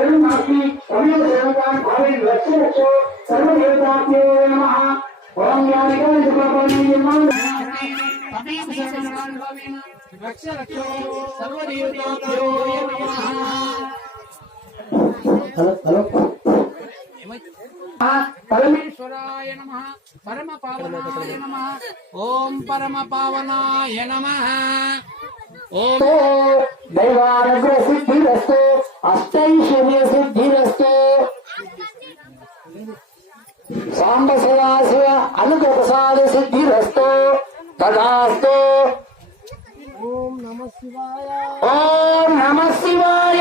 பெருமாட்டி தமிழ் தேவதான் கோவில் லட்ச லட்சோ சர்வ தேவதாத்தியோ நம ஓம் யானிகாய் பரம பாவனாய நம ஓம் பரம பாவனாய అష్టైశ్వర్య సిద్ధిరస్తు సాంబ సదాశివ అనుగ్రహ ప్రసాద సిద్ధిరస్తు తదాస్తు. ఓం నమ శివాయ.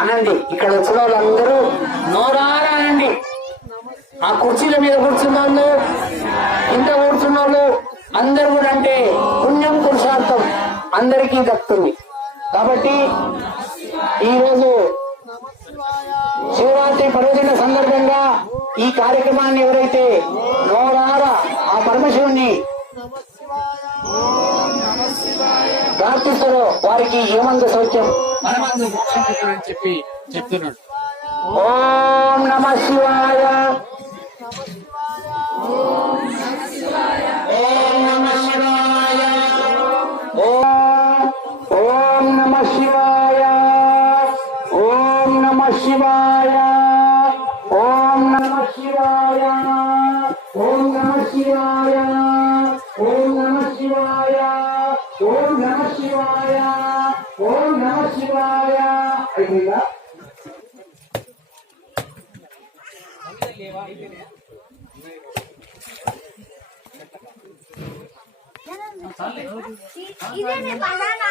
అనండి ఇక్కడ వచ్చిన వాళ్ళందరూ నోరారా అనండి ఆ కుర్చీల మీద కూర్చున్న వాళ్ళు కింద కూర్చున్న వాళ్ళు అందరూ కూడా అంటే పుణ్యం పురుషార్థం అందరికీ దక్కుతుంది. కాబట్టి ఈరోజు శివరాత్రి పర్వదిన సందర్భంగా ఈ కార్యక్రమాన్ని ఎవరైతే నోరారా ఆ పరమశివుని ప్రార్థిస్తారో వారికి ఏమందు సౌఖ్యం? చెప్పి చెప్తున్నాడు. ఓం నమ శివాయ. శివాయ. ఓం నమ శివాయ. ఓం నమ శివాయ. ఓం నమ శివాయ. ఓం నమ శివాయ. అయిపోయిందా? ఇదేనే బనానా?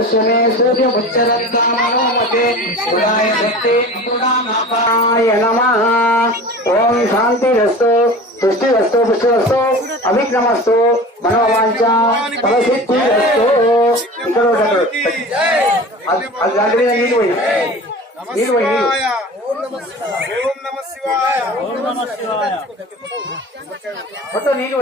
పురుషులే సూర్యముచ్చరంతామనోమతే సుడాయ శక్తి సుడానాథాయ నమ. ఓం శాంతిరస్తు పుష్టిరస్తు పుష్టిరస్తు అభిక్రమస్తు మనోవాంఛ ఫలసిద్ధిరస్తు ఇక్కడ మొత్తం నీళ్ళు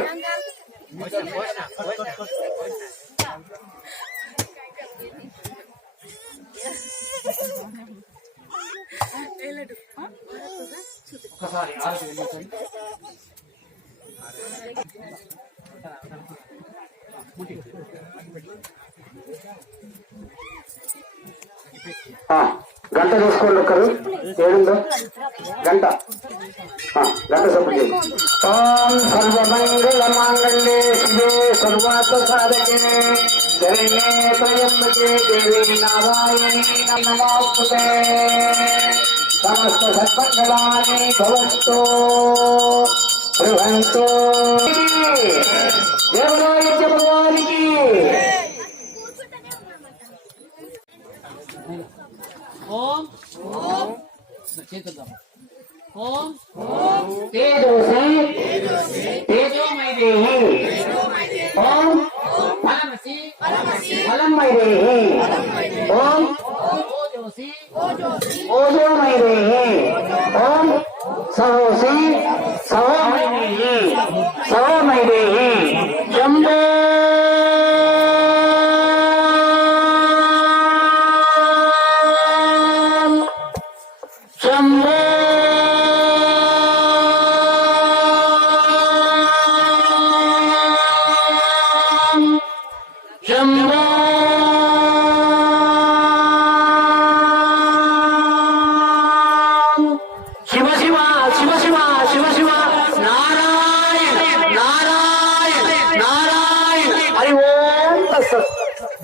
ఒకసారి ఆ, గంట చూసుకోండి ఒకరు ఏడుందో? గంట. ఓం సర్వమంగళ మాంగళ్యే శివే సర్వార్థ సాధకే శరణ్యే త్రయంబకే దేవి నారాయణీ నమోస్తుతే. సమస్త సత్మంగళాని భవంతు. భవంతు. దేవరాయ భగవానికి. ఓం. చేతుద్దాం ஓம் தேஜோசி தேஜோமை தேகி ஓம் பலமசி பலமை தேகி ஓம் ஓஜோசி ஓஜோமை தேகி ஓம் சகோசி சகோமை தேகி சகோமை தேகி ஜம்போ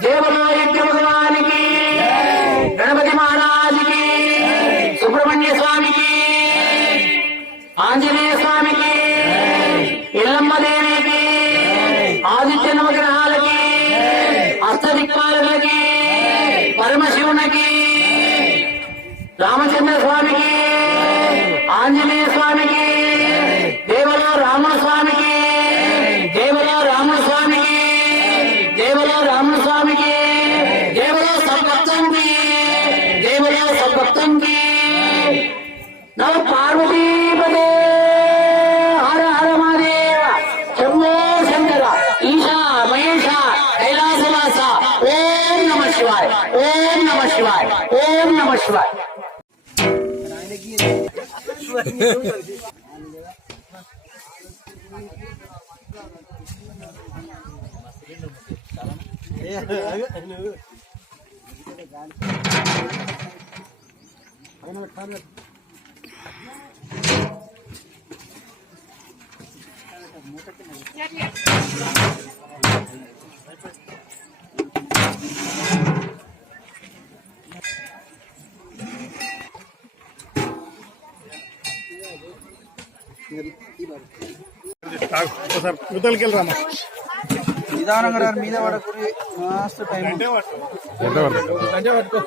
దేవనాయకులకి గణపతి మహారాజుకి సుబ్రహ్మణ్య స్వామికి ఆంజనేయ స్వామికి ఇల్లమ్మదేవికి ఆదిత్య నవగ్రహాలకి అష్టదిక్పాలకి పరమశివునికి రామచంద్ర ఓం నమ శివాయ ఓం నమ శివాయ వెళ్ళరామా నిదానంగా రా, మీద పడకూరి మస్తు టైం గంటే పట్టుకో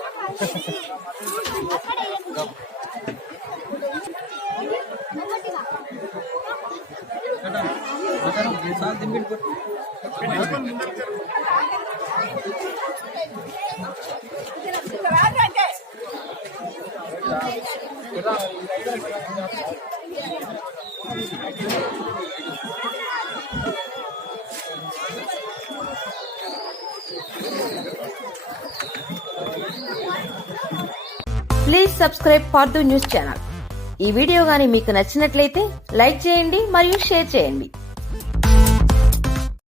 please subscribe for news channel ఈ వీడియో గాని మీకు నచ్చినట్లయితే లైక్ చేయండి మరియు షేర్ చేయండి.